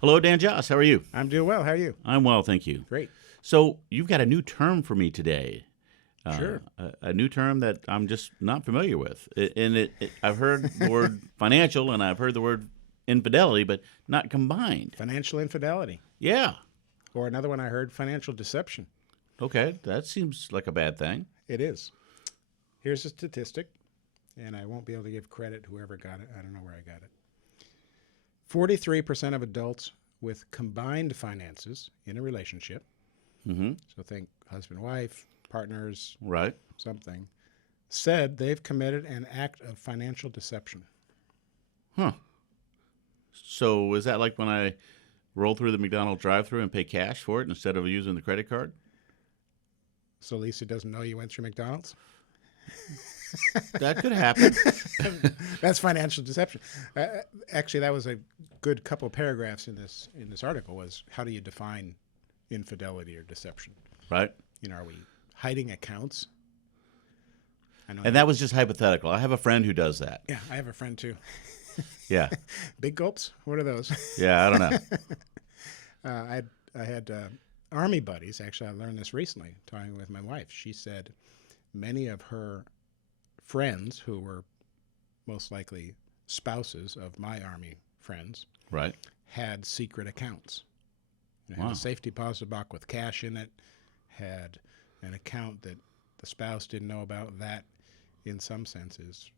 Hello, Dan Joss. How are you? I'm doing well. How are you? I'm well, thank you. Great. So you've got a new term for me today. Sure. A new term that I'm just not familiar with. I've heard the word financial and I've heard the word infidelity, but not combined. Financial infidelity. Yeah. Or another one I heard, financial deception. Okay, that seems like a bad thing. It is. Here's a statistic, and I won't be able to give credit to whoever got it. I don't know where I got it. 43% of adults with combined finances in a relationship, Mm-hmm. so think husband, wife, partners, Right. something, said they've committed an act of financial deception. Huh. So is that like when I roll through the McDonald's drive-thru and pay cash for it instead of using the credit card? So Lisa doesn't know you went through McDonald's? That could happen. That's financial deception. Actually, that was a good couple paragraphs in this article. Was how do you define infidelity or deception? Right. Are we hiding accounts? I know. And that was just hypothetical. I have a friend who does that. Yeah, I have a friend too. Yeah. Big gulps. What are those? Yeah, I don't know. I had Army buddies. Actually, I learned this recently talking with my wife. She said many of her friends who were most likely spouses of my Army friends Right. had secret accounts. Had Wow. a safety deposit box with cash in it, had an account that the spouse didn't know about. That, in some sense, is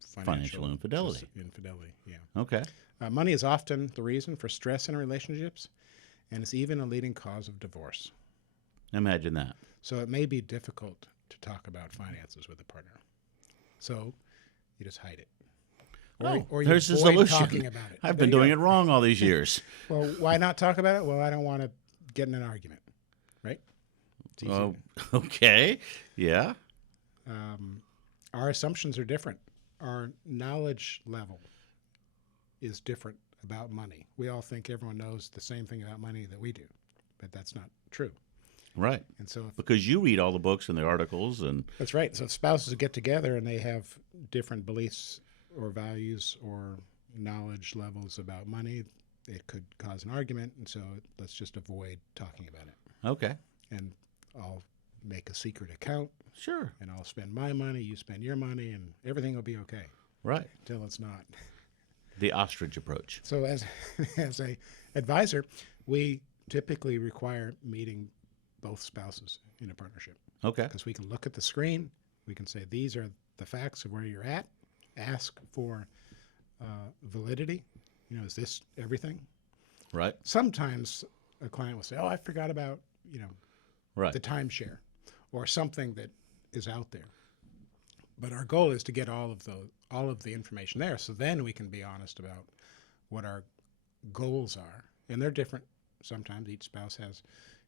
Financial infidelity. Infidelity, yeah. Okay. Money is often the reason for stress in relationships, and it's even a leading cause of divorce. Imagine that. So it may be difficult to talk about finances with a partner. So you just hide it. Or you there's the avoid solution. talking about it. I've There been you doing go. it wrong all these years. Well, why not talk about it? Well, I don't want to get in an argument, right? It's easy. Oh, okay. Yeah. Our assumptions are different. Our knowledge level is different about money. We all think everyone knows the same thing about money that we do, but that's not true. Right. And so Because you read all the books and the articles and that's right. So if spouses get together and they have different beliefs or values or knowledge levels about money, it could cause an argument. And so let's just avoid talking about it. okay. And I'll make a secret account Sure. and I'll spend my money, you spend your money, and everything will be okay Right. until it's not. The ostrich approach. So as a advisor, we typically require meeting both spouses in a partnership Okay. because we can look at the screen, we can say these are the facts of where you're at, ask for validity. Is this everything? Right. Sometimes a client will say, "Oh, I forgot about Right. the timeshare," or something that is out there. But our goal is to get all of the information there, so then we can be honest about what our goals are, and they're different. Sometimes each spouse has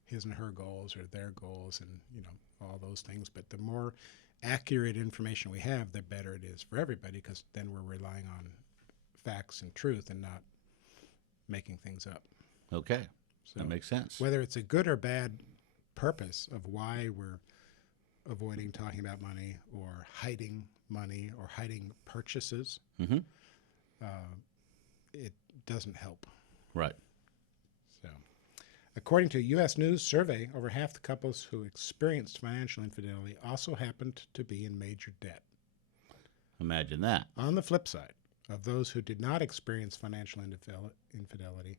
his and her goals or their goals, and all those things. But the more accurate information we have, the better it is for everybody, because then we're relying on facts and truth and not making things up. Okay. So That makes sense. whether it's a good or bad purpose of why we're avoiding talking about money or hiding purchases, Mm-hmm. it doesn't help. Right. So, according to a U.S. News survey, over half the couples who experienced financial infidelity also happened to be in major debt. Imagine that. On the flip side, of those who did not experience financial infidelity,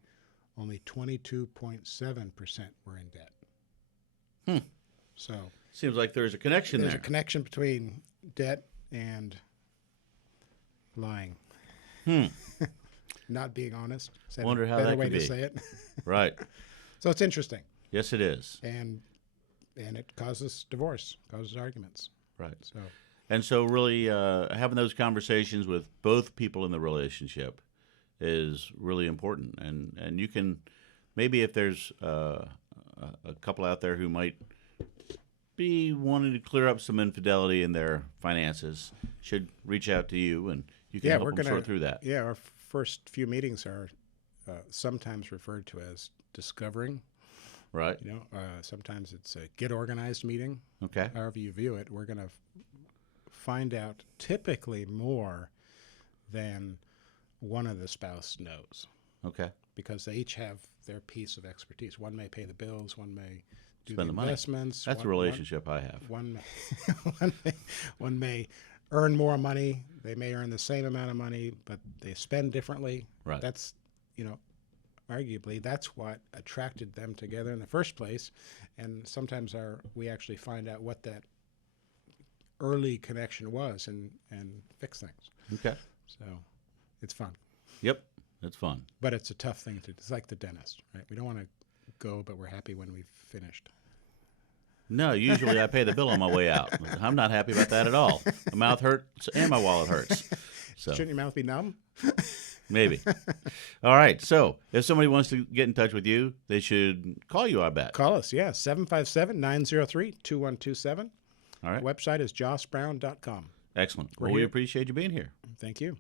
only 22.7% were in debt. Hmm. So Seems like there's a connection there's there. a connection between debt and lying. Hmm. Not being honest. Is that Wonder a how better that way could to be. say it? Right. So it's interesting, Yes, it is. and it causes divorce, causes arguments. Right. So And so, really, having those conversations with both people in the relationship is really important. And you can maybe if there's a couple out there who might be wanting to clear up some infidelity in their finances, should reach out to you, and you can yeah, help we're them gonna sort through that. Yeah, our first few meetings are sometimes referred to as discovering. Right. Sometimes it's a get organized meeting. Okay. However you view it, we're going to find out typically more than one of the spouse knows. Okay. because they each have their piece of expertise. One may pay the bills, one may do Spend the the money. investments. That's a relationship I have. One one may earn more money. They may earn the same amount of money, but they spend differently. Right. That's, arguably that's what attracted them together in the first place. And sometimes we actually find out what that early connection was and fix things. Okay. So it's fun. Yep. It's fun. But it's a tough thing it's like the dentist, right? We don't want to go, but we're happy when we've finished. No, usually I pay the bill on my way out. I'm not happy about that at all. My mouth hurts and my wallet hurts. So Shouldn't your mouth be numb? maybe. All right. So if somebody wants to get in touch with you, they should call you, I bet. Call us, 757-903-2127. All right. The website is jossbrown.com. Excellent. We're Well, we here. appreciate you being here. Thank you.